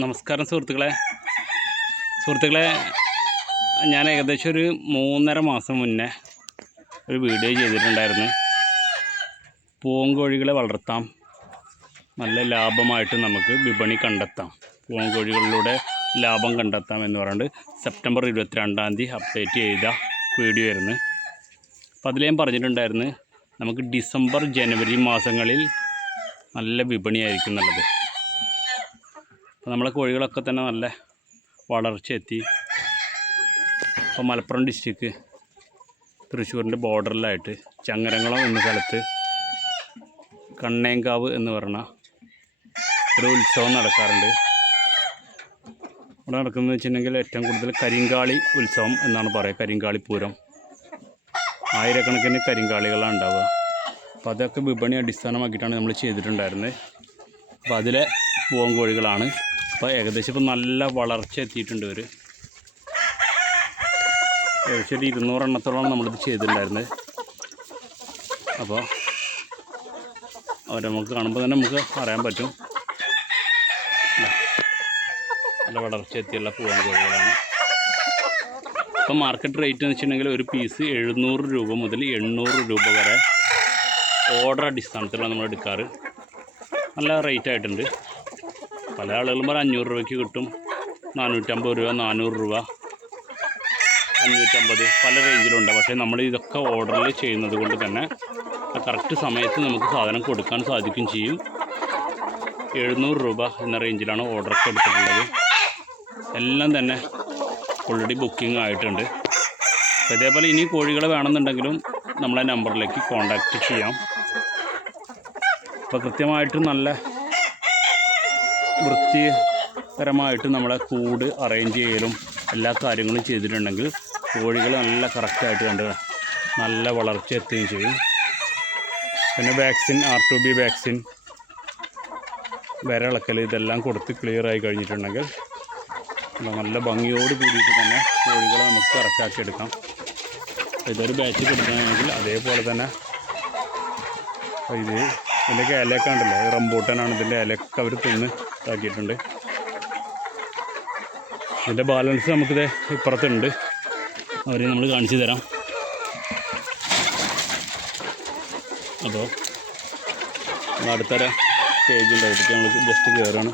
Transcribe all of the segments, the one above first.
നമസ്കാരം സുഹൃത്തുക്കളെ, ഞാൻ ഏകദേശം ഒരു 3.5 മാസം മുന്നേ ഒരു വീഡിയോ ചെയ്തിട്ടുണ്ടായിരുന്നു. പൂവൻകോഴികളെ വളർത്താം, നല്ല ലാഭമായിട്ട് നമുക്ക് വിപണി കണ്ടെത്താം, പൂവൻകോഴികളിലൂടെ ലാഭം കണ്ടെത്താം എന്ന് പറഞ്ഞിട്ട് സെപ്റ്റംബർ 22-ാം തീയതി അപ്ഡേറ്റ് ചെയ്ത വീഡിയോ ആയിരുന്നു. അപ്പോൾ അതിൽ ഞാൻ പറഞ്ഞിട്ടുണ്ടായിരുന്നു നമുക്ക് ഡിസംബർ ജനുവരി മാസങ്ങളിൽ നല്ല വിപണിയായിരിക്കും എന്നുള്ളത്. അപ്പോൾ നമ്മളെ കോഴികളൊക്കെ തന്നെ നല്ല വളർച്ച എത്തി. അപ്പോൾ മലപ്പുറം ഡിസ്ട്രിക്റ്റ് തൃശ്ശൂരിൻ്റെ ബോർഡറിലായിട്ട് ചങ്ങരംകുളം എന്ന സ്ഥലത്ത് കണ്ണേങ്കാവ് എന്ന് പറഞ്ഞ ഒരു ഉത്സവം നടക്കാറുണ്ട്. ഇവിടെ നടക്കുന്നതെന്ന് വെച്ചിട്ടുണ്ടെങ്കിൽ ഏറ്റവും കൂടുതൽ കരിങ്കാളി ഉത്സവം എന്നാണ് പറയുക, കരിങ്കാളി പൂരം. ആയിരക്കണക്കിന് കരിങ്കാളികളാണ് ഉണ്ടാവുക. അപ്പോൾ അതൊക്കെ വിപണി അടിസ്ഥാനമാക്കിയിട്ടാണ് നമ്മൾ ചെയ്തിട്ടുണ്ടായിരുന്നത്. അപ്പോൾ അതിലെ പൂവൻകോഴികളാണ്. അപ്പോൾ ഏകദേശം ഇപ്പോൾ നല്ല വളർച്ച എത്തിയിട്ടുണ്ട്. ഏകദേശം ഒരു 200 എണ്ണത്തോളം നമ്മളിത് ചെയ്തിട്ടുണ്ടായിരുന്നത്. അപ്പോൾ അവരെ നമുക്ക് കാണുമ്പോൾ തന്നെ നമുക്ക് അറിയാൻ പറ്റും നല്ല വളർച്ച എത്തിയുള്ള പൂവൻകോഴികളാണ്. ഇപ്പോൾ മാർക്കറ്റ് റേറ്റ് എന്ന് വെച്ചിട്ടുണ്ടെങ്കിൽ ഒരു പീസ് 700 രൂപ മുതൽ 800 രൂപ വരെ ഓർഡർ അടിസ്ഥാനത്തിലാണ് നമ്മൾ എടുക്കാറ്. നല്ല റേറ്റ് ആയിട്ടുണ്ട്. പല ആളുകളും പറയും 500 രൂപയ്ക്ക് കിട്ടും, 450 രൂപ, 400 രൂപ, 550, പല റേഞ്ചിലുണ്ട്. പക്ഷേ നമ്മൾ ഇതൊക്കെ ഓർഡറിൽ ചെയ്യുന്നത് കൊണ്ട് തന്നെ കറക്റ്റ് സമയത്ത് നമുക്ക് സാധനം കൊടുക്കാൻ സാധിക്കും ചെയ്യും. 700 രൂപ എന്ന റേഞ്ചിലാണ് ഓർഡറൊക്കെ എടുത്തിട്ടുള്ളത്. എല്ലാം തന്നെ ഓൾറെഡി ബുക്കിംഗ് ആയിട്ടുണ്ട്. അതേപോലെ ഇനി കോഴികളെ വേണമെന്നുണ്ടെങ്കിലും നമ്മളെ നമ്പറിലേക്ക് കോൺടാക്റ്റ് ചെയ്യാം. അപ്പോൾ കൃത്യമായിട്ട് നല്ല വൃത്തിപരമായിട്ട് നമ്മളെ കൂട് അറേഞ്ച് ചെയ്യലും എല്ലാ കാര്യങ്ങളും ചെയ്തിട്ടുണ്ടെങ്കിൽ കോഴികൾ നല്ല കറക്റ്റായിട്ട് കണ്ട് നല്ല വളർച്ച എത്തുകയും ചെയ്യും. പിന്നെ വാക്സിൻ, R2B വാക്സിൻ, വിരളക്കൽ ഇതെല്ലാം കൊടുത്ത് ക്ലിയറായി കഴിഞ്ഞിട്ടുണ്ടെങ്കിൽ നല്ല ഭംഗിയോട് കൂടിയിട്ട് തന്നെ കോഴികളെ നമുക്ക് കറക്റ്റാക്കി എടുക്കാം. ഇതൊരു ബാച്ച് കൊടുക്കുകയാണെങ്കിൽ അതേപോലെ തന്നെ ഇതിൻ്റെ ഇലയൊക്കെ ഉണ്ടല്ലോ, റംബൂട്ടാനാണ്, ഇതിൻ്റെ ഇലയൊക്കെ അവർ തിന്ന് ഇതാക്കിയിട്ടുണ്ട്. ഇതിൻ്റെ ബാലൻസ് നമുക്കിത് ഇപ്പുറത്തുണ്ട്, അവരെ നമ്മൾ കാണിച്ചു തരാം. അപ്പോൾ അടുത്തൊരു പേജുണ്ട്, അതിലേക്ക് നമ്മൾ ജസ്റ്റ് കയറുകയാണ്.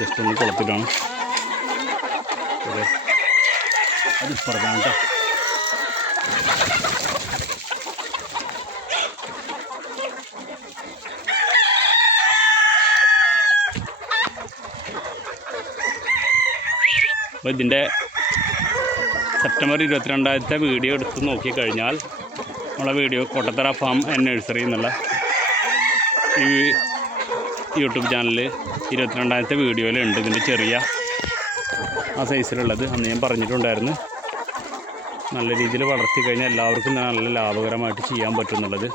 ജസ്റ്റ് ഒന്ന് കുളത്തിലാണ്, അതെ അതിപ്പുറത്താണ് കേട്ടോ. അപ്പോൾ ഇതിൻ്റെ സെപ്റ്റംബർ 22-ാമത്തെ വീഡിയോ എടുത്ത് നോക്കിക്കഴിഞ്ഞാൽ നമ്മളെ video Kottathara farm and nursery എന്നുള്ള ഈ യൂട്യൂബ് ചാനലിൽ 22-ാമത്തെ വീഡിയോയിലുണ്ട്. ഇതിൻ്റെ ചെറിയ ആ സൈസിലുള്ളത് അന്ന് ഞാൻ പറഞ്ഞിട്ടുണ്ടായിരുന്നു. നല്ല രീതിയിൽ വളർത്തി കഴിഞ്ഞാൽ എല്ലാവർക്കും നല്ല ലാഭകരമായിട്ട് ചെയ്യാൻ പറ്റും എന്നുള്ളത്.